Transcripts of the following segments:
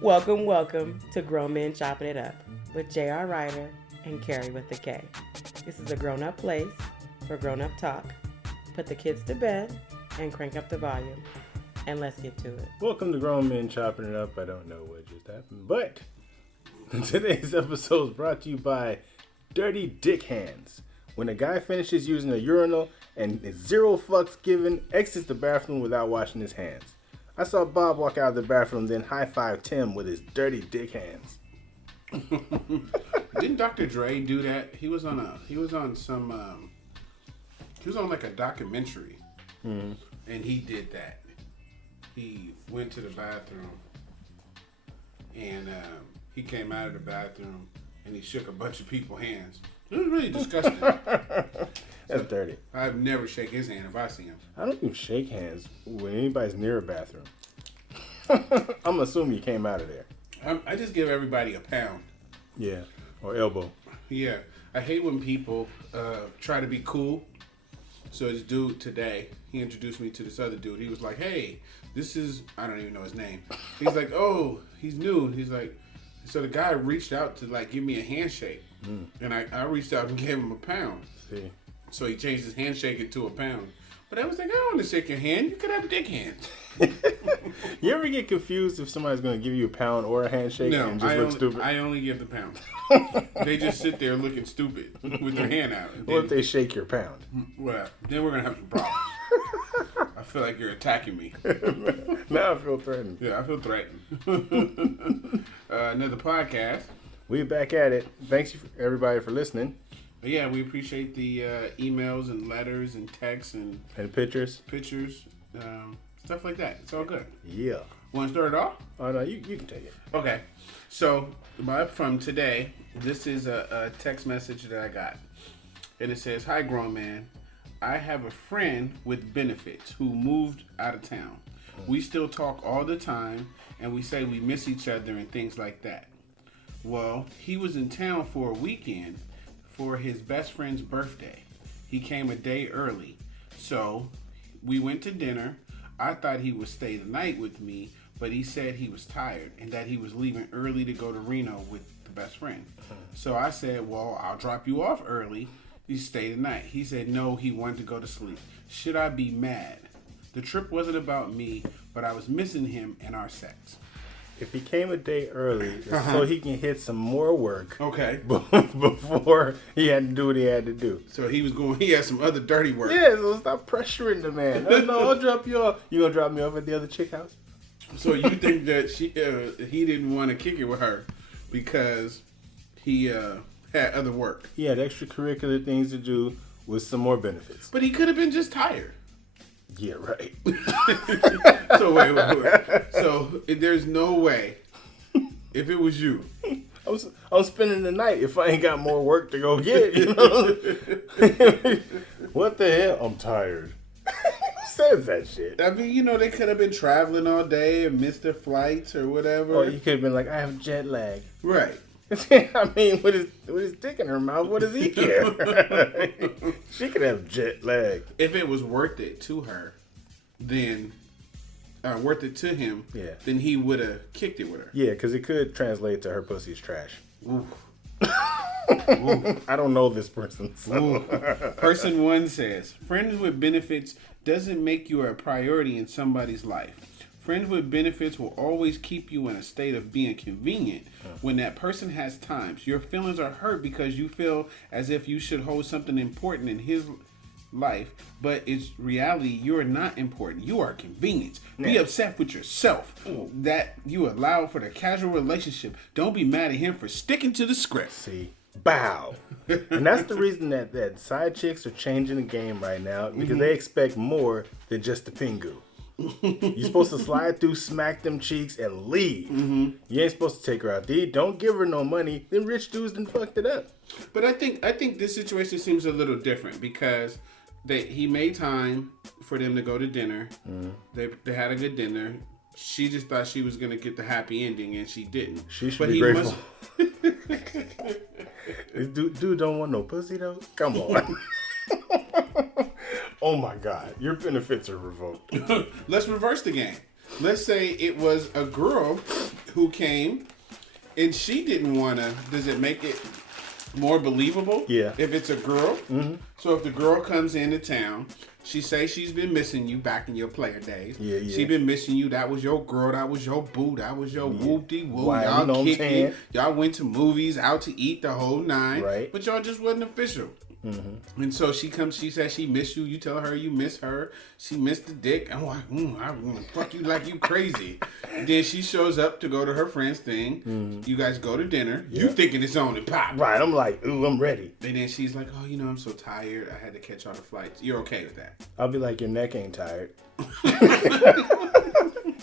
Welcome to Grown Men Chopping It Up with J.R. Ryder and Carrie with the K. This is a grown-up place for grown-up talk. Put the kids to bed and crank up the volume. And let's get to it. Welcome to Grown Men Chopping It Up. I don't know what just happened, but today's episode is brought to you by Dirty Dick Hands. When a guy finishes using a urinal and is zero fucks given, exits the bathroom without washing his hands. I saw Bob walk out of the bathroom, then high-five Tim with his dirty dick hands. Didn't Dr. Dre do that? He was on like a documentary, and he did that. He went to the bathroom, and he came out of the bathroom, and he shook a bunch of people's hands. It was really disgusting. That's dirty. I've never shake his hand if I see him. I don't even shake hands when anybody's near a bathroom. I'm assuming you came out of there. I just give everybody a pound. Yeah, or elbow. Yeah, I hate when people try to be cool. So this dude today, he introduced me to this other dude. He was like, hey, this is, I don't even know his name. He's like, oh, he's new. He's like, so the guy reached out to like give me a handshake. And I reached out and gave him a pound. See. So he changed his handshake into a pound. But I was like, I don't want to shake your hand. You could have dick hands. You ever get confused if somebody's going to give you a pound or a handshake and just look stupid? I only give the pound. They just sit there looking stupid with their hand out. What if they shake your pound? Well, then we're going to have some problems. I feel like you're attacking me. Now I feel threatened. Yeah, I feel threatened. Another podcast. We're back at it. Thanks everybody for listening. But yeah, we appreciate the emails and letters and texts and pictures. Stuff like that. It's all good. Yeah. Want to start it off? Oh, no, you can take it. Okay. So, from today, this is a text message that I got. And it says, hi, grown man. I have a friend with benefits who moved out of town. We still talk all the time, and we say we miss each other and things like that. Well, he was in town for a weekend for his best friend's birthday. He came a day early. So, we went to dinner. I thought he would stay the night with me, but he said he was tired and that he was leaving early to go to Reno with the best friend. So I said, well, I'll drop you off early. You stay the night. He said, no, he wanted to go to sleep. Should I be mad? The trip wasn't about me, but I was missing him and our sex. If he came a day early, it's so he can hit some more work. Okay. Before he had to do what he had to do. So he had some other dirty work. Yeah, so stop pressuring the man. No, I'll drop you off. You gonna drop me off at the other chick house? So you think that he didn't want to kick it with her because he had other work? He had extracurricular things to do with some more benefits. But he could have been just tired. Yeah, right. So wait. So there's no way, if it was you, I was spending the night if I ain't got more work to go get. You know? What the hell? I'm tired. Who says that shit? I mean, they could have been traveling all day and missed their flights or whatever. Or he could have been like, I have jet lag. Right. I mean, with his dick in her mouth, what does he care? She could have jet lag. If it was worth it to her, then worth it to him, then he would have kicked it with her. Yeah, because it could translate to her pussy's trash. Ooh. Ooh. I don't know this person. So. Person 1 says, friends with benefits doesn't make you a priority in somebody's life. Friends with benefits will always keep you in a state of being convenient when that person has times. Your feelings are hurt because you feel as if you should hold something important in his life, but it's reality. You're not important. You are convenience. Be upset with yourself that you allow for the casual relationship. Don't be mad at him for sticking to the script. See, bow. And that's the reason that side chicks are changing the game right now, because they expect more than just the pingu. You're supposed to slide through, smack them cheeks, and leave. You ain't supposed to take her out to eat. Don't give her no money. Them rich dudes done fucked it up. But I think this situation seems a little different because he made time for them to go to dinner. They had a good dinner. She just thought she was gonna get the happy ending, and she didn't. She should be grateful. This dude don't want no pussy though. Come on. Oh my God, your benefits are revoked. Let's reverse the game. Let's say it was a girl who came, and she didn't want to. Does it make it more believable? Yeah. If it's a girl. Mm-hmm. So if the girl comes into town, she say she's been missing you back in your player days. Yeah, yeah. She been missing you. That was your girl. That was your boo. That was your whoop-de-woo. Why, Y'all you know what I'm kicked saying? it. Y'all went to movies, out to eat, the whole nine. Right. But y'all just wasn't official. Mm-hmm. And so she comes, she says she miss you. You tell her you miss her. She missed the dick. I'm like, I want to fuck you like you crazy. And then she shows up to go to her friend's thing. Mm-hmm. You guys go to dinner. Yeah. You thinking it's on and pop. Right. I'm like, ooh, I'm ready. And then she's like, oh, I'm so tired. I had to catch all the flights. You're okay with that? I'll be like, your neck ain't tired.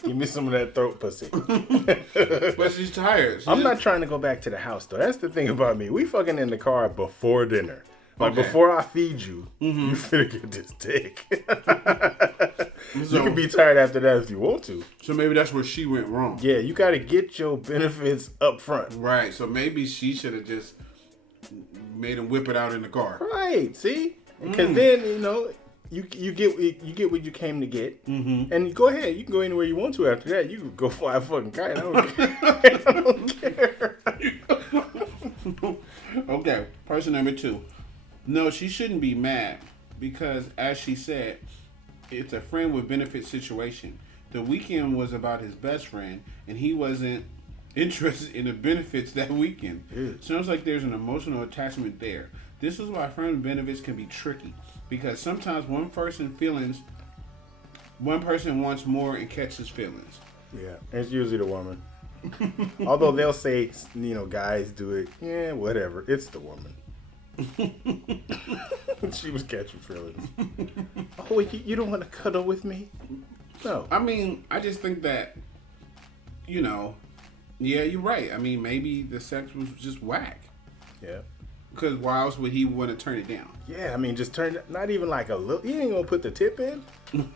Give me some of that throat pussy. But she's tired. I'm not trying to go back to the house, though. That's the thing about me. We fucking in the car before dinner. Like, before I feed you, you finna get this dick. You can be tired after that if you want to. So maybe that's where she went wrong. Yeah, you got to get your benefits up front. Right. So maybe she should have just made him whip it out in the car. Right. See? Because then, you get what you came to get. Mm-hmm. And go ahead. You can go anywhere you want to after that. You can go fly a fucking kite. I don't care. Okay. Person number 2. No, she shouldn't be mad because, as she said, it's a friend with benefit situation. The weekend was about his best friend, and he wasn't interested in the benefits that weekend. Sounds like there's an emotional attachment there. This is why friend with benefits can be tricky because sometimes one person wants more and catches feelings. Yeah, it's usually the woman. Although they'll say, guys do it. Yeah, whatever. It's the woman. She was catching feelings. Oh, you don't want to cuddle with me? No. I mean, I just think that, yeah, you're right. I mean, maybe the sex was just whack. Yeah. Because why else would he want to turn it down? Yeah, I mean, just not even like a little. He ain't gonna put the tip in.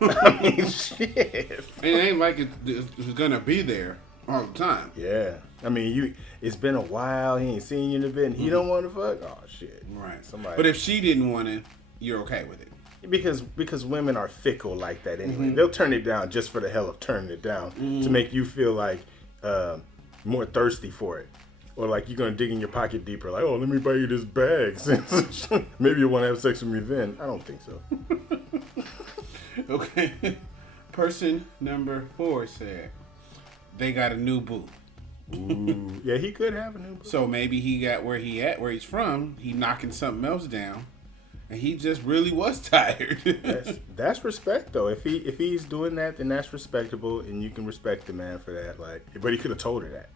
I mean, shit. It ain't like it's gonna be there all the time. Yeah. I mean, it's been a while. He ain't seen you in a bit. And he don't want to fuck. Oh shit. Right. Somebody. But if she didn't want it, you're okay with it. Because women are fickle like that anyway. They'll turn it down just for the hell of turning it down to make you feel like more thirsty for it. Or like you're going to dig in your pocket deeper. Like, oh, let me buy you this bag. Maybe you'll want to have sex with me then. I don't think so. Okay. Person number 4 said they got a new boo. Ooh. Yeah, he could have a new boo. So maybe he got where he's from. He knocking something else down. And he just really was tired. That's respect, though. If he's doing that, then that's respectable, and you can respect the man for that. Like, but he could have told her that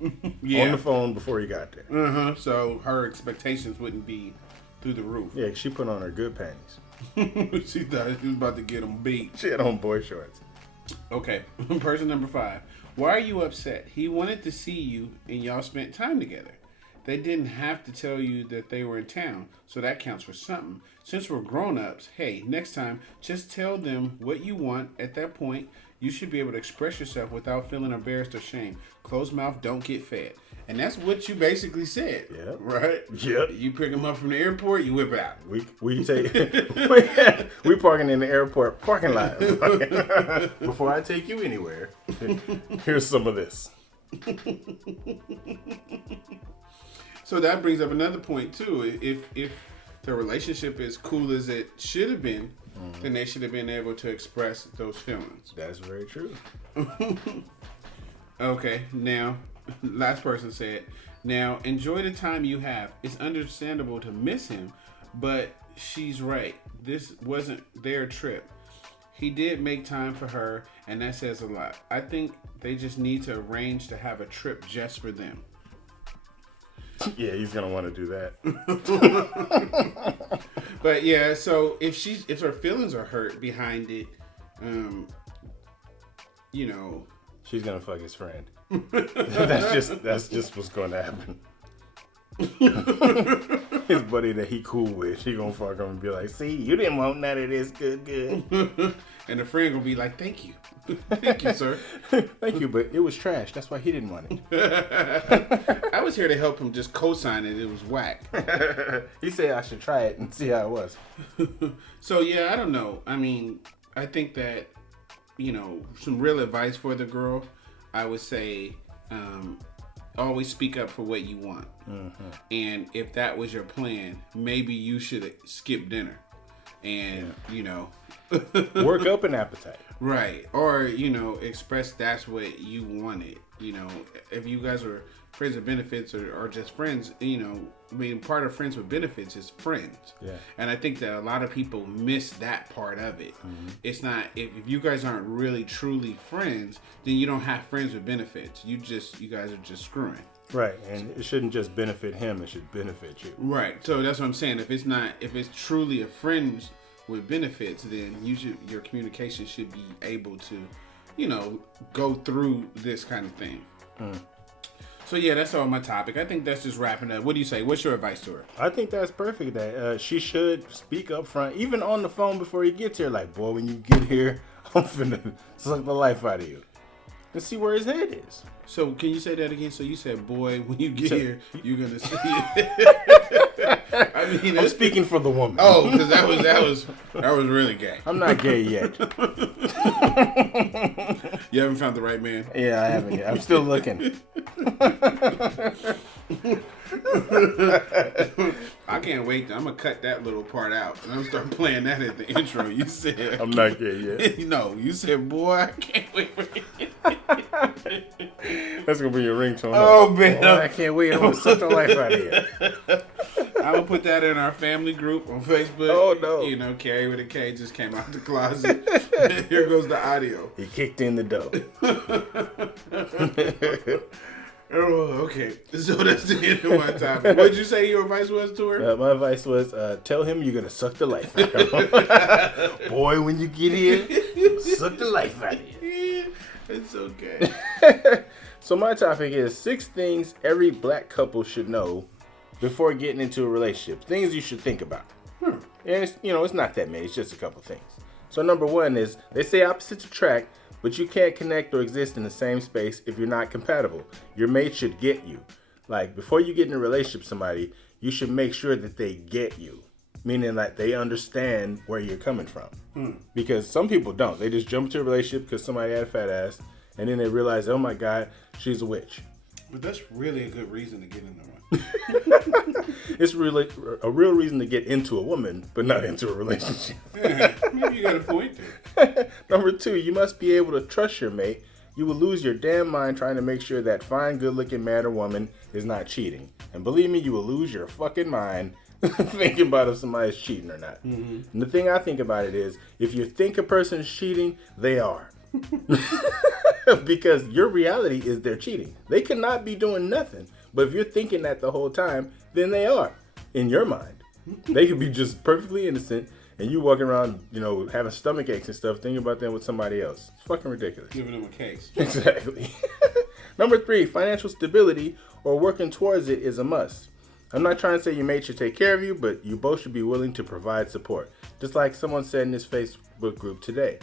on the phone before he got there. So her expectations wouldn't be through the roof. Yeah, she put on her good panties. She thought she was about to get him beat. She had on boy shorts. Okay, person number 5. Why are you upset? He wanted to see you, and y'all spent time together. They didn't have to tell you that they were in town, so that counts for something. Since we're grown-ups, hey, next time, just tell them what you want. At that point, you should be able to express yourself without feeling embarrassed or shame. Closed mouth don't get fed. And that's what you basically said. Yeah. Right? Yep. You pick them up from the airport, you whip it out. We take we parking in the airport parking lot. Before I take you anywhere, here's some of this. So that brings up another point too. If the relationship is cool as it should have been, then they should have been able to express those feelings. That's very true. Okay, now, last person said, now enjoy the time you have. It's understandable to miss him, but she's right. This wasn't their trip. He did make time for her, and that says a lot. I think they just need to arrange to have a trip just for them. Yeah, he's gonna want to do that. But yeah, so if her feelings are hurt behind it, she's gonna fuck his friend. That's just what's gonna happen. His buddy that he cool with, she gonna fuck him and be like, "See, you didn't want none of this, good." And the friend gonna be like, "Thank you, thank you, sir, thank you, but it was trash. That's why he didn't want it." I was here to help him just co-sign it. It was whack. He said I should try it and see how it was. So yeah, I don't know. I mean, I think that some real advice for the girl, I would say always speak up for what you want. And if that was your plan, maybe you should skip dinner and, Work up an appetite. right. Or, express that's what you wanted. If you guys were friends with benefits or just friends, part of friends with benefits is friends. Yeah. And I think that a lot of people miss that part of it. It's not, if you guys aren't really truly friends, then you don't have friends with benefits. You guys are just screwing. Right, and it shouldn't just benefit him, it should benefit you. Right. So that's what I'm saying. If it's truly a friends with benefits, then your communication should be able to, go through this kind of thing. So yeah, that's all my topic. I think that's just wrapping up. What do you say? What's your advice to her? I think that's perfect. That she should speak up front, even on the phone before he gets here. Like, boy, when you get here, I'm finna suck the life out of you. And see where his head is. So can you say that again? So you said, boy, when you get here, you're gonna see it. I mean, I'm speaking for the woman. Oh, because that was really gay. I'm not gay yet. You haven't found the right man. Yeah, I haven't yet. I'm still looking. I can't wait. I'm gonna cut that little part out and I'm gonna start playing that at the intro. You said I'm not gay yet. No, you said, boy, I can't wait for it. That's gonna be your ringtone. Oh man, boy, I can't wait. I'm gonna suck the life out of you. I'm gonna put that in our family group on Facebook. Oh no. Carrie with a K just came out the closet. Here goes the audio. He kicked in the door. Oh, okay. So that's the end of my topic. What'd you say your advice was to her? My advice was, tell him you're gonna suck the life out of him. Boy, when you get here, suck the life out of you. It's okay. So my topic is 6 things every black couple should know before getting into a relationship. Things you should think about. And it's not that many. It's just a couple things. So number 1 is, they say opposites attract, but you can't connect or exist in the same space if you're not compatible. Your mate should get you. Like, before you get in a relationship with somebody, you should make sure that they get you. Meaning that they understand where you're coming from. Because some people don't. They just jump into a relationship because somebody had a fat ass, and then they realize, oh my God, she's a witch. But that's really a good reason to get into one. It's really a real reason to get into a woman, but not into a relationship. Yeah, maybe you got a point there. Number 2, you must be able to trust your mate. You will lose your damn mind trying to make sure that fine, good-looking man or woman is not cheating. And believe me, you will lose your fucking mind thinking about if somebody's cheating or not. And the thing I think about it is, if you think a person's cheating, they are. Because your reality is they're cheating. They cannot be doing nothing. But if you're thinking that the whole time, then they are, in your mind. They could be just perfectly innocent, and you walking around, having stomach aches and stuff, thinking about them with somebody else. It's fucking ridiculous. Giving them a case. Exactly. Number 3, financial stability or working towards it is a must. I'm not trying to say your mate should take care of you, but you both should be willing to provide support. Just like someone said in this Facebook group today.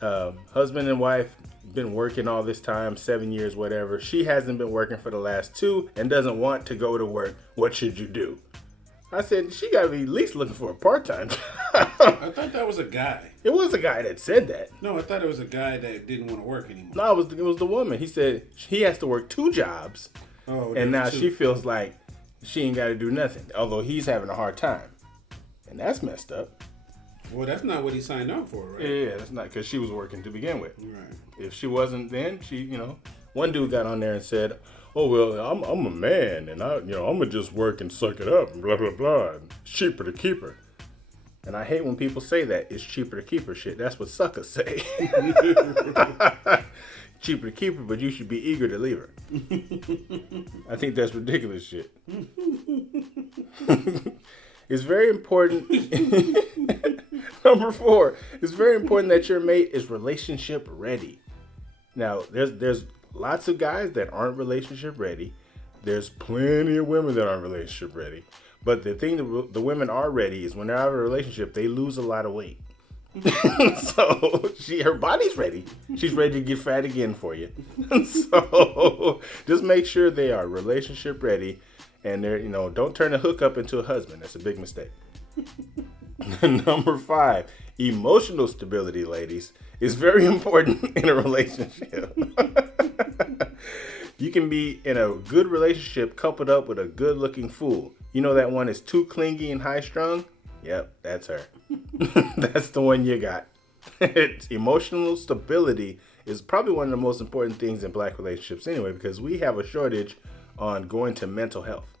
Husband and wife been working all this time, 7 years, whatever. She hasn't been working for the last 2 and doesn't want to go to work. What should you do? I said, she got to be at least looking for a part-time job. I thought that was a guy. It was a guy that said that. No, I thought it was a guy that didn't want to work anymore. No, it was the woman. He said he has to work 2 jobs. Oh, and now 2. she feels like she ain't got to do nothing. Although he's having a hard time. And that's messed up. Well, that's not what he signed up for, right? Yeah, that's not, because she was working to begin with. Right. If she wasn't, then she, one dude got on there and said, oh, well, I'm a man, and I'm going to just work and suck it up, and blah, blah, blah. It's cheaper to keep her. And I hate when people say that. It's cheaper to keep her shit. That's what suckers say. Cheaper to keep her, but you should be eager to leave her. I think that's ridiculous shit. It's very important. Number 4, it's very important that your mate is relationship ready. Now, there's lots of guys that aren't relationship ready. There's plenty of women that aren't relationship ready. But the thing that the women are ready is when they're out of a relationship, they lose a lot of weight. So her body's ready. She's ready to get fat again for you. So just make sure they are relationship ready. And they're, don't turn a hookup into a husband. That's a big mistake. Number 5, emotional stability, ladies, is very important in a relationship. You can be in a good relationship coupled up with a good-looking fool. You know that one is too clingy and high-strung? Yep, that's her. That's the one you got. Emotional stability is probably one of the most important things in black relationships anyway, because we have a shortage on going to mental health.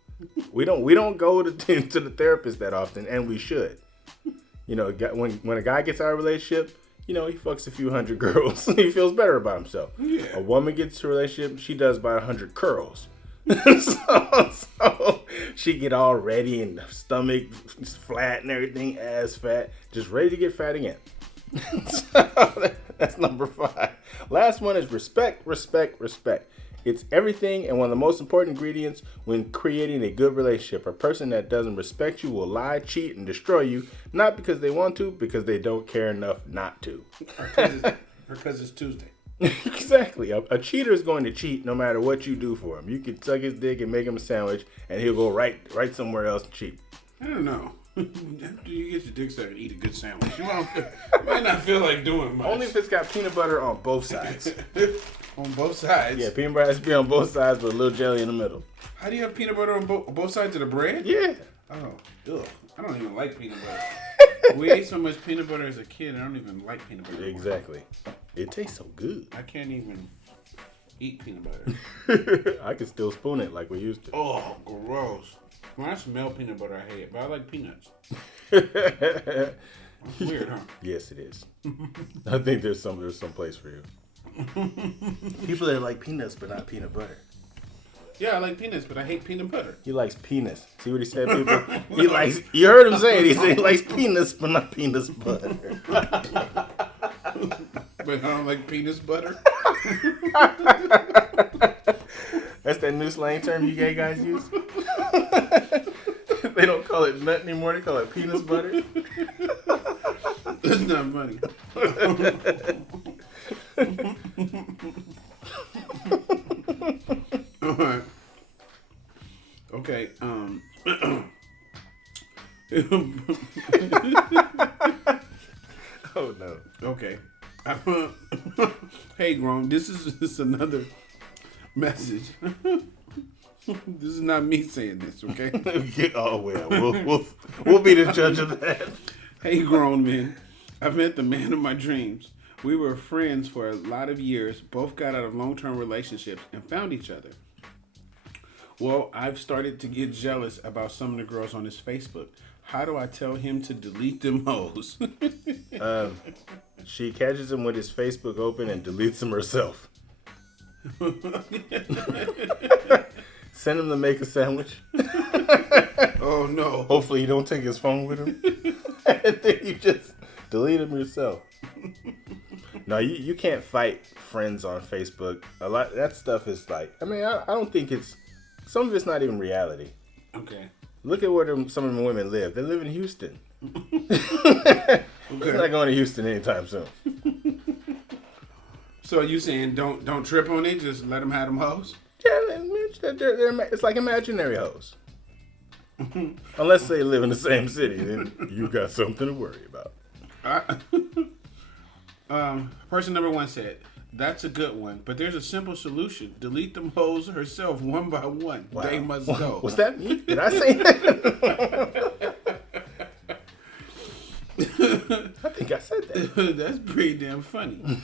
We don't go to the therapist that often, and we should. You know, when a guy gets out of a relationship, you know, he fucks a few hundred girls. He feels better about himself. Yeah. A woman gets to a relationship, she does about 100 curls. so she get all ready and stomach flat and everything, ass fat, just ready to get fat again. So that's number 5. Last one is respect, respect, respect. It's everything and one of the most important ingredients when creating a good relationship. A person that doesn't respect you will lie, cheat, and destroy you, not because they want to, because they don't care enough not to. Or because it's Tuesday. Exactly. A cheater is going to cheat no matter what you do for him. You can suck his dick and make him a sandwich, and he'll go right somewhere else and cheat. I don't know. After you get your dick sucked and eat a good sandwich, you might not feel like doing much. Only if it's got peanut butter on both sides. On both sides? Yeah, peanut butter has to be on both sides with a little jelly in the middle. How do you have peanut butter on both sides of the bread? Yeah. Oh, ugh. I don't even like peanut butter. We ate so much peanut butter as a kid, I don't even like peanut butter anymore. Exactly. It tastes so good. I can't even eat peanut butter. I can still spoon it like we used to. Oh, gross. When I smell peanut butter, I hate it, but I like peanuts. It's weird, huh? Yes, it is. I think there's some place for you. People that like peanuts but not peanut butter. Yeah, I like peanuts, but I hate peanut butter. He likes penis. See what he said, people? He likes. You heard him say it. He said he likes penis but not penis butter. But I don't like penis butter. That's that new slang term you gay guys use. They don't call it nut anymore. They call it penis butter. That's not funny. All right. Okay. Oh no. Okay. Hey, grown. This is another message. This is not me saying this, okay? Oh well, we'll be the judge of that. Hey, grown men. I've met the man of my dreams. We were friends for a lot of years, both got out of long-term relationships and found each other. Well, I've started to get jealous about some of the girls on his Facebook. How do I tell him to delete them hoes? She catches him with his Facebook open and deletes him herself. Send him to make a sandwich. Oh, no. Hopefully you don't take his phone with him. And then you just delete him yourself. No, you can't fight friends on Facebook. A lot that stuff is like, I mean, I don't think it's, some of it's not even reality. Okay. Look at where some of the women live. They live in Houston. Okay. It's not going to Houston anytime soon. So are you saying don't trip on it? Just let them have them hoes? Yeah, it's like imaginary hoes. Unless they live in the same city, then you got something to worry about. Person number 1 said, that's a good one, but there's a simple solution. Delete them hoes herself one by one. Wow. They must go. Was that me? Did I say that? I think I said that. That's pretty damn funny.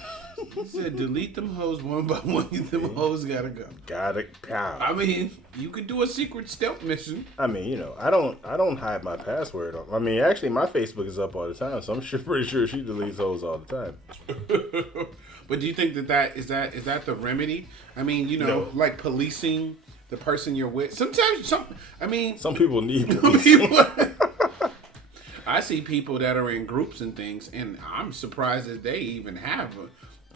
He said, delete them hoes one by one. Them hoes gotta go. Gotta pow. I mean, you could do a secret stealth mission. I mean, you know, I don't hide my password. I mean, actually, my Facebook is up all the time, so I'm pretty sure she deletes hoes all the time. But do you think that is that the remedy? I mean, you know, No. like policing the person you're with. Sometimes, some people need policing. I see people that are in groups and things, and I'm surprised that they even have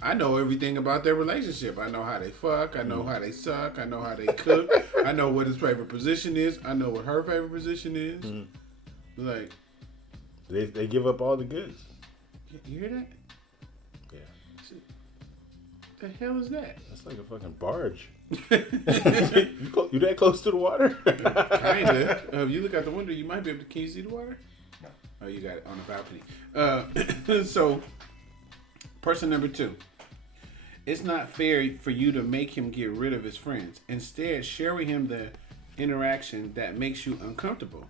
I know everything about their relationship. I know how they fuck. I know how they suck. I know how they cook. I know what his favorite position is. I know what her favorite position is. Mm-hmm. Like, they give up all the goods. You hear that? Yeah. The hell is that? That's like a fucking barge. You that close to the water? Kinda. If you look out the window, you might be able to. Can you see the water? No. Oh, you got it on the balcony. So, person number 2. It's not fair for you to make him get rid of his friends. Instead, share with him the interaction that makes you uncomfortable.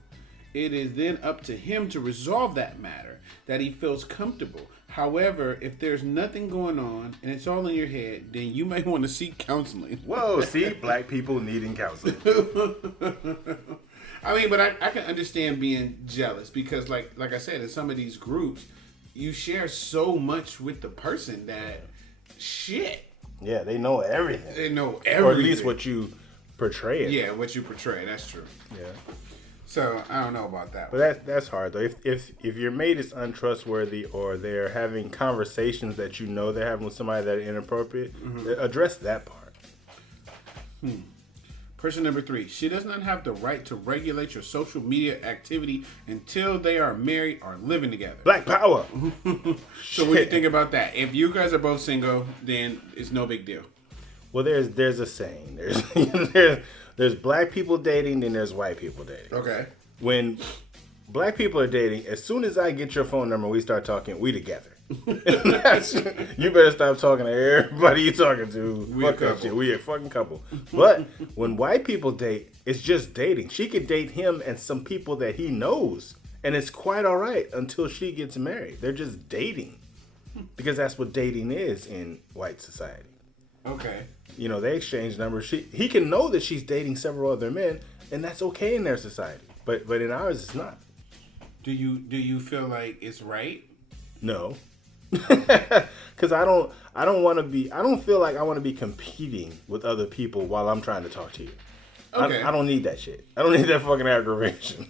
It is then up to him to resolve that matter that he feels comfortable. However, if there's nothing going on and it's all in your head, then you may want to seek counseling. Whoa, see? Black people needing counseling. I mean, but I can understand being jealous because, like I said, in some of these groups, you share so much with the person that shit. Yeah, they know everything. They know everything. Or at least what you portray it. Yeah, what you portray. That's true. Yeah. So I don't know about that. But that's hard though. If your mate is untrustworthy or they're having conversations that you know they're having with somebody that are inappropriate, address that part. Person number 3. She does not have the right to regulate your social media activity until they are married or living together. Black power. So what do you think about that? If you guys are both single, then it's no big deal. Well, there's a saying. There's black people dating, then there's white people dating. Okay. When black people are dating, as soon as I get your phone number, we start talking, we together. You better stop talking to everybody you talking to. We Fuck a that couple. shit. We a fucking couple. But when white people date, it's just dating. She could date him and some people that he knows. And it's quite all right until she gets married. They're just dating. Because that's what dating is in white society. Okay. You know, they exchange numbers. He can know that she's dating several other men, and that's okay in their society. But in ours, it's not. Do you feel like it's right? No, because I don't feel like I want to be competing with other people while I'm trying to talk to you. Okay. I don't need that shit. I don't need that fucking aggravation.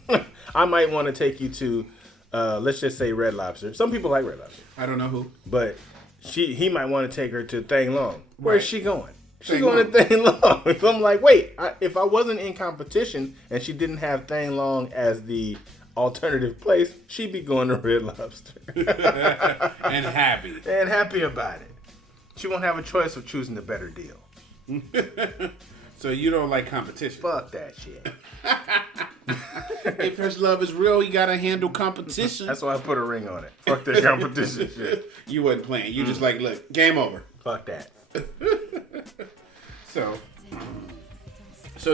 I might want to take you to, let's just say Red Lobster. Some people like Red Lobster. I don't know who. But he might want to take her to Thang Long. Where's she going? She's Thang going Long. to Thang Long. So I'm like, wait, if I wasn't in competition and she didn't have Thang Long as the alternative place, she'd be going to Red Lobster. And happy. And happy about it. She won't have a choice of choosing the better deal. So you don't like competition. Fuck that shit. If first love is real, you gotta handle competition. That's why I put a ring on it. Fuck that competition shit. You wasn't playing. You just like, look, game over. Fuck that. So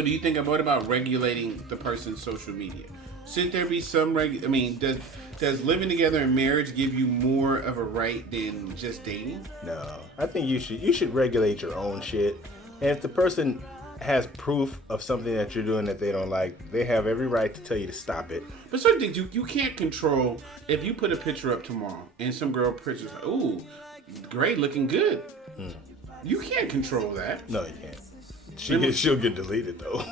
do you think what about regulating the person's social media? Should there be some does living together in marriage give you more of a right than just dating? No. I think you should regulate your own shit. And if the person has proof of something that you're doing that they don't like, they have every right to tell you to stop it. But certain things you can't control. If you put a picture up tomorrow and some girl pictures like, ooh, great, looking good. You can't control that. No, you can't. She'll get deleted though.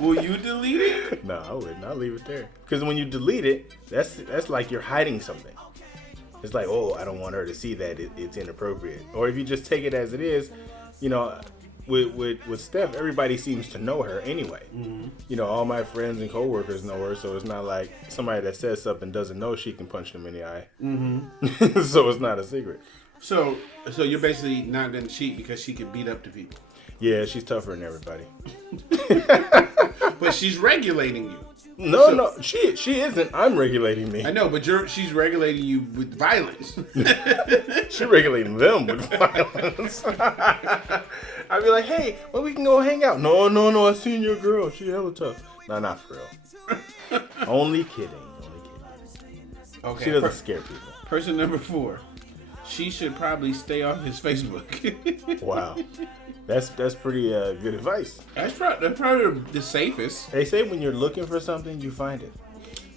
Will you delete it? No, I wouldn't. I'll leave it there. Because when you delete it, that's like you're hiding something. It's like, oh, I don't want her to see that it's inappropriate. Or if you just take it as it is, you know, with Steph, everybody seems to know her anyway. Mm-hmm. You know, all my friends and coworkers know her, so it's not like somebody that says something doesn't know she can punch them in the eye. Mm-hmm. So it's not a secret. So you're basically not gonna cheat because she can beat up the people. Yeah, she's tougher than everybody. But she's regulating you. No, she isn't. I'm regulating me. I know, but she's regulating you with violence. She's regulating them with violence. I'd be like, hey, well, we can go hang out. No, I seen your girl. She hella tough. No, not for real. Only kidding. Okay. She doesn't scare people. Person number 4. She should probably stay off his Facebook. Wow. That's pretty good advice. That's probably the safest. They say when you're looking for something, you find it.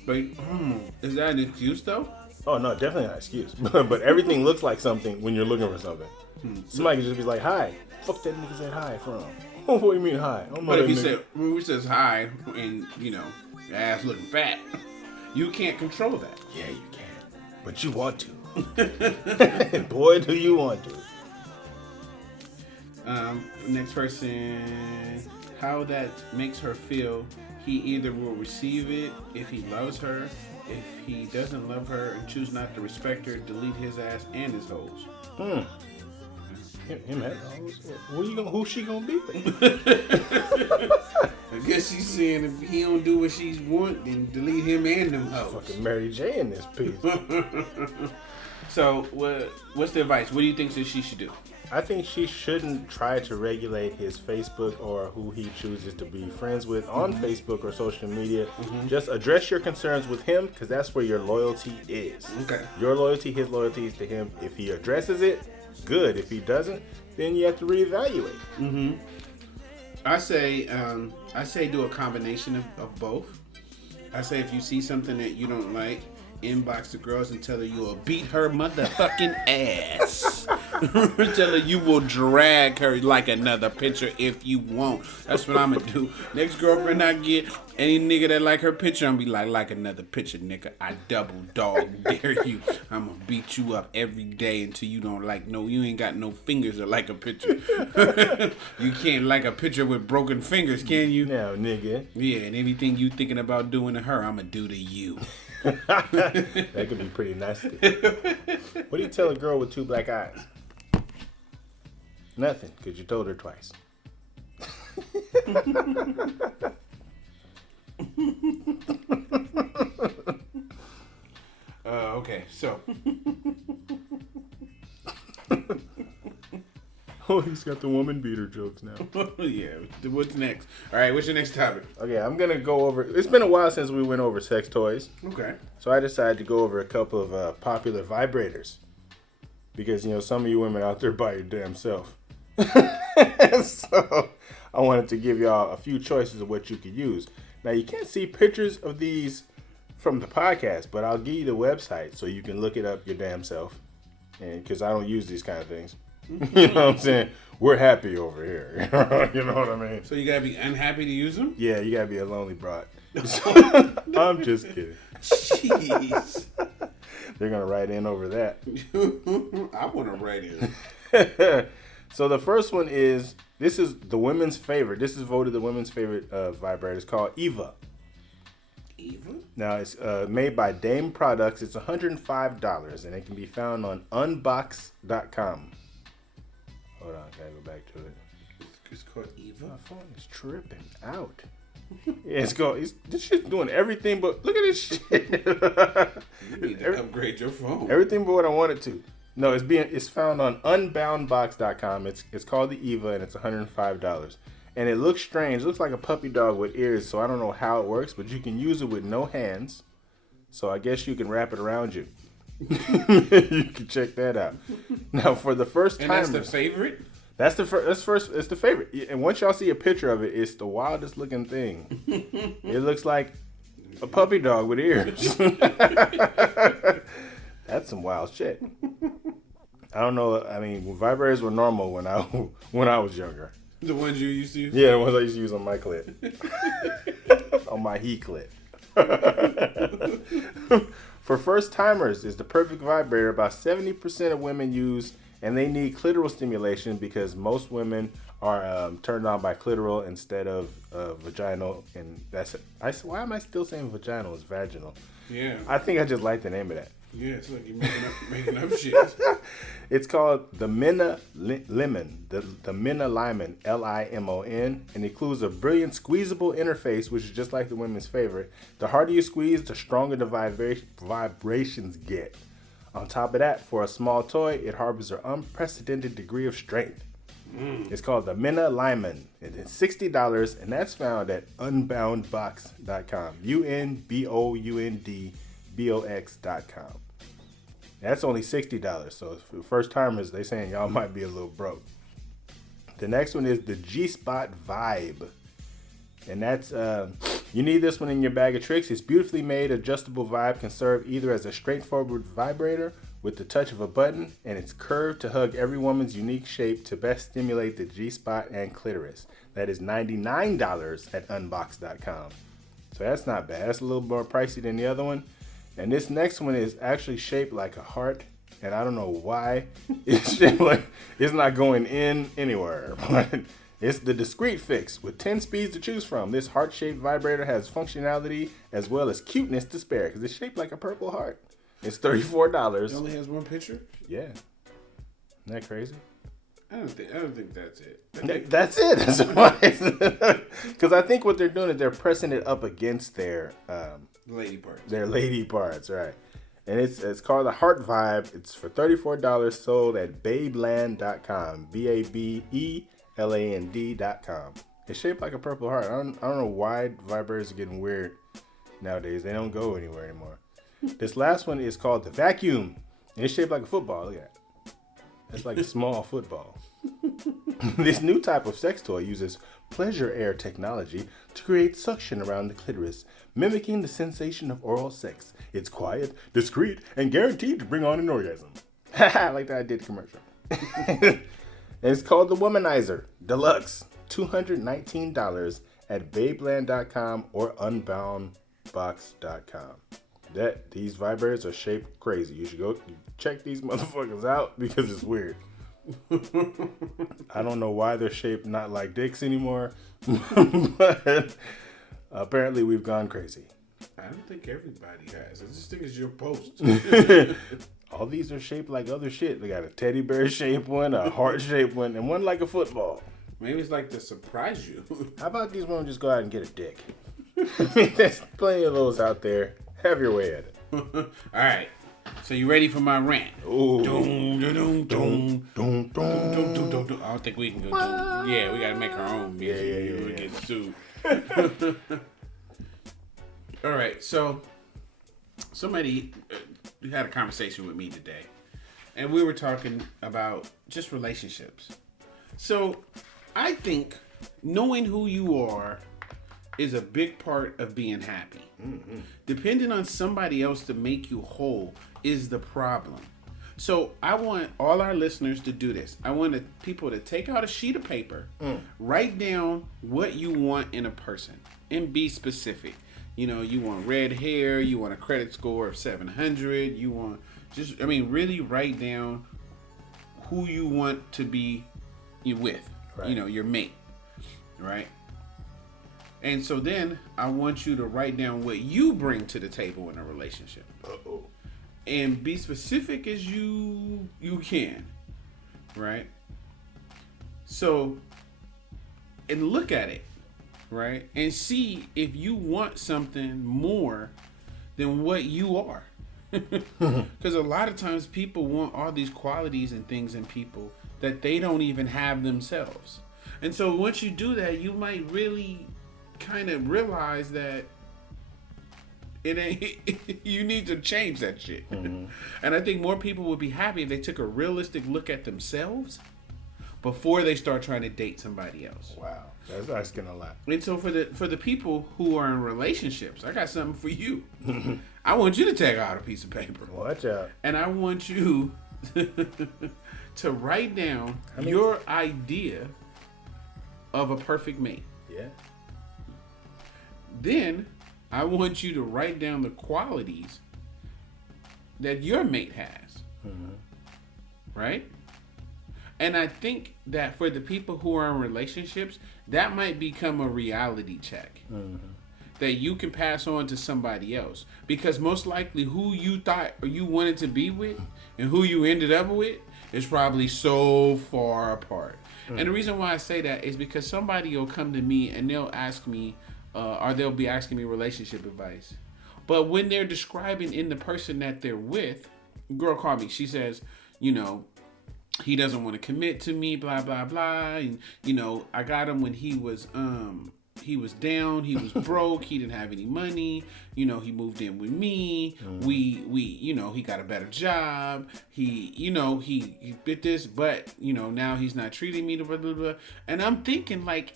But is that an excuse though? Oh no, definitely not an excuse. But everything looks like something when you're looking for something. Somebody can just be like, "Hi." Fuck that nigga said hi from. What do you mean hi? I don't know But if that he says hi and your ass looking fat, you can't control that. Yeah, you can, but you want to. Boy, do you want to. Next person, how that makes her feel. He either will receive it if he loves her. If he doesn't love her and choose not to respect her, delete his ass and his hoes. Him and hoes? Who's she gonna be? I guess she's saying if he don't do what she want, then delete him and them hoes. Fucking Mary J in this piece. So, what's the advice? What do you think that she should do? I think she shouldn't try to regulate his Facebook or who he chooses to be friends with on Facebook or social media. Just address your concerns with him, because that's where your loyalty is. Okay. Your loyalty, his loyalty is to him. If he addresses it, good. If he doesn't, then you have to reevaluate. I say do a combination of both. I say if you see something that you don't like, inbox the girls and tell her you will beat her motherfucking ass. Tell her you will drag her like another picture if you want. That's what I'm gonna do. Next girlfriend I get, any nigga that like her picture, I'm gonna be like another picture, nigga. I double dog dare you. I'm gonna beat you up every day until you don't like you ain't got no fingers to like a picture. You can't like a picture with broken fingers, can you? Now, nigga. Yeah, and anything you thinking about doing to her, I'm gonna do to you. That could be pretty nasty. What do you tell a girl with 2 black eyes? Nothing, because you told her twice. Okay, so. Oh, he's got the woman beater jokes now. Yeah, what's next? All right, what's your next topic? Okay, I'm going to go over... It's been a while since we went over sex toys. Okay. So I decided to go over a couple of popular vibrators. Because, some of you women out there by your damn self. So I wanted to give y'all a few choices of what you could use. Now, you can't see pictures of these from the podcast, but I'll give you the website so you can look it up your damn self. And because I don't use these kind of things. You know what I'm saying? We're happy over here. You know what I mean? So you gotta be unhappy to use them? Yeah, you gotta be a lonely broad. I'm just kidding. Jeez. They're gonna write in over that. I want to write in. So the first one is, this is the women's favorite. This is voted the women's favorite vibrator. It's called Eva. Eva? Now, it's made by Dame Products. It's $105, and it can be found on unbox.com. Hold on, gotta go back to it. It's called Eva? My phone is tripping out. Yeah, this shit's doing everything but, look at this shit. You need to upgrade your phone. Everything but what I want it to. No, it's found on unboundbox.com. It's called the Eva, and it's $105. And it looks strange. It looks like a puppy dog with ears, so I don't know how it works, but you can use it with no hands. So I guess you can wrap it around you. You can check that out. Now, for the first time, and that's the favorite? It's the favorite. And once y'all see a picture of it, it's the wildest looking thing. It looks like a puppy dog with ears. That's some wild shit. I don't know. I mean, vibrators were normal when I was younger. The ones you used to use? Yeah, the ones I used to use on my clit. On my he clit. For first timers, it's the perfect vibrator. About 70% of women use, and they need clitoral stimulation because most women are turned on by clitoral instead of vaginal. And that's it. Why am I still saying vaginal? It's vaginal. Yeah. I think I just like the name of that. Yeah, it's like you're making up shit. It's called the Minna Lemon, the Minna Limon, Limon, and includes a brilliant squeezable interface, which is just like the women's favorite. The harder you squeeze, the stronger the vibrations get. On top of that, for a small toy, it harbors an unprecedented degree of strength. It's called the Minna Limon. It's $60, and that's found at unboundbox.com. unboundbox.com. That's only $60. So for first timers, they saying y'all might be a little broke. The next one is the G-Spot Vibe. And that's, you need this one in your bag of tricks. It's beautifully made, adjustable vibe, can serve either as a straightforward vibrator with the touch of a button, and it's curved to hug every woman's unique shape to best stimulate the G-Spot and clitoris. That is $99 at unbox.com. So that's not bad. That's a little more pricey than the other one. And this next one is actually shaped like a heart, and I don't know why it's shaped like it's not going in anywhere. But it's the discreet fix with 10 speeds to choose from. This heart-shaped vibrator has functionality as well as cuteness to spare because it's shaped like a purple heart. It's $34. It only has one picture? Yeah. Isn't that crazy? I don't think that's it. That's it. That's why. Because I think what they're doing is they're pressing it up against their lady parts. Their lady parts, right? And it's called the Heart Vibe. It's for $34, sold at babeland.com. BABELAND.com. It's shaped like a purple heart. I don't know why vibrators are getting weird nowadays. They don't go anywhere anymore. This last one is called the Vacuum. And it's shaped like a football. Look at that. It's like a small football. This new type of sex toy uses pleasure air technology to create suction around the clitoris, mimicking the sensation of oral sex. It's quiet, discreet, and guaranteed to bring on an orgasm. Like that I did commercial. And it's called the Womanizer Deluxe. $219 at babeland.com or unboundbox.com. These vibrators are shaped crazy. You should go check these motherfuckers out because it's weird. I don't know why they're shaped not like dicks anymore, but apparently we've gone crazy. I don't think everybody has. I just think it's your post. All these are shaped like other shit. They got a teddy bear shaped one, a heart shaped one, and one like a football. Maybe it's like to surprise you. How about these women just go out and get a dick? I mean, there's plenty of those out there. Have your way at it. All right. So you ready for my rant? Ooh. Doom, doom, doom, Dun, dun. doom. I don't think we can go doom. Yeah, we got to make our own music. Yeah. We get sued. All right. So somebody had a conversation with me today, and we were talking about just relationships. So I think knowing who you are is a big part of being happy. Mm-hmm. Depending on somebody else to make you whole is the problem. So I want all our listeners to do this. I want people to take out a sheet of paper, write down what you want in a person, and be specific. You know, you want red hair, you want a credit score of 700, you want really write down who you want to be with, right. You know, your mate, right? And so then I want you to write down what you bring to the table in a relationship. Uh-oh. And be specific as you can, right? So, and look at it, right? And see if you want something more than what you are. Because a lot of times people want all these qualities and things in people that they don't even have themselves. And so once you do that, you might really kind of realize that it ain't you need to change that shit. Mm-hmm. And I think more people would be happy if they took a realistic look at themselves before they start trying to date somebody else. Wow, that's asking a lot. And so for the people who are in relationships, I got something for you. I want you to take out a piece of paper. Watch out. And I want you to write down your idea of a perfect mate. Yeah. Then I want you to write down the qualities that your mate has. Mm-hmm. Right? And I think that for the people who are in relationships, that might become a reality check. Mm-hmm. That you can pass on to somebody else. Because most likely who you thought or you wanted to be with and who you ended up with is probably so far apart. Mm-hmm. And the reason why I say that is because somebody will come to me and they'll ask me, or they'll be asking me relationship advice. But when they're describing in the person that they're with, girl called me, she says, you know, he doesn't want to commit to me, blah, blah, blah. And, you know, I got him when he was down, he was broke, he didn't have any money, you know, he moved in with me, we, you know, he got a better job, he did this, but, you know, now he's not treating me, blah, blah, blah. And I'm thinking, like,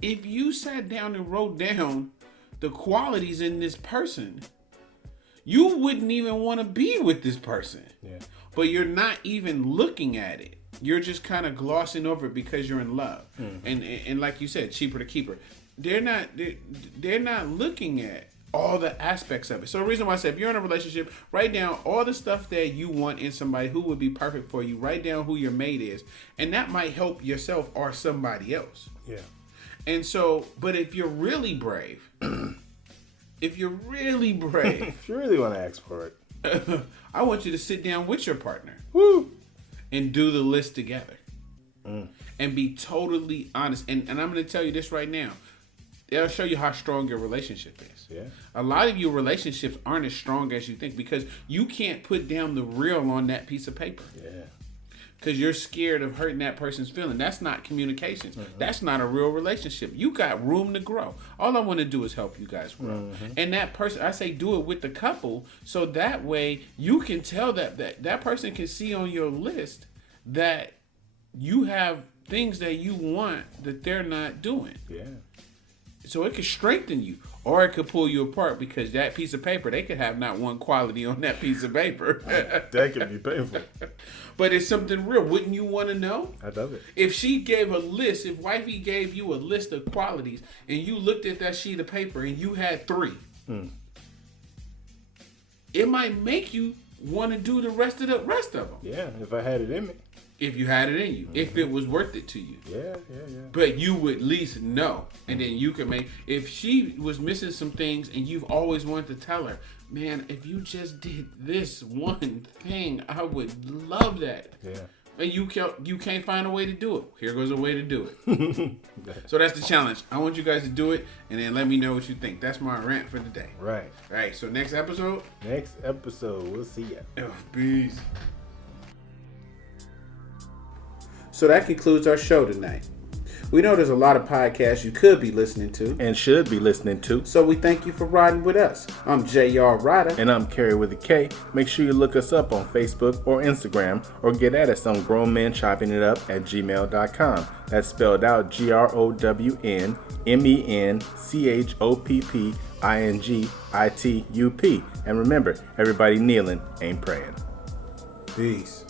if you sat down and wrote down the qualities in this person, you wouldn't even want to be with this person. Yeah. But you're not even looking at it. You're just kind of glossing over it because you're in love. Mm-hmm. And like you said, cheaper to keep her. They're not looking at all the aspects of it. So the reason why I said, if you're in a relationship, write down all the stuff that you want in somebody who would be perfect for you. Write down who your mate is. And that might help yourself or somebody else. Yeah. And so, but if you're really brave, if you really want to ask for it, I want you to sit down with your partner. Woo! And do the list together. And be totally honest. And I'm going to tell you this right now. It'll show you how strong your relationship is. Yeah. A lot of your relationships aren't as strong as you think because you can't put down the real on that piece of paper. Yeah. Because you're scared of hurting that person's feeling. That's not communications. That's not a real relationship. You got room to grow. All I want to do is help you guys grow. And that person, I say do it with the couple so that way you can tell that person can see on your list that you have things that you want that they're not doing. Yeah. So it could strengthen you or it could pull you apart because that piece of paper, they could have not one quality on that piece of paper. That could be painful. But it's something real. Wouldn't you want to know? I love it. If she gave a list, if wifey gave you a list of qualities and you looked at that sheet of paper and you had 3, it might make you want to do the rest of them. Yeah, if I had it in me. If you had it in you, if it was worth it to you. Yeah. But you would at least know. And then you can make, if she was missing some things and you've always wanted to tell her, man, if you just did this one thing, I would love that. Yeah. And you can't find a way to do it. Here goes a way to do it. So that's the challenge. I want you guys to do it and then let me know what you think. That's my rant for today. Right. All right, so next episode. We'll see ya. Oh, peace. So that concludes our show tonight. We know there's a lot of podcasts you could be listening to. And should be listening to. So we thank you for riding with us. I'm JR Ryder. And I'm Carrie with a K. Make sure you look us up on Facebook or Instagram or get at us on grownmenchoppingitup@gmail.com. That's spelled out GROWNMENCHOPPINGITUP. And remember, everybody kneeling ain't praying. Peace.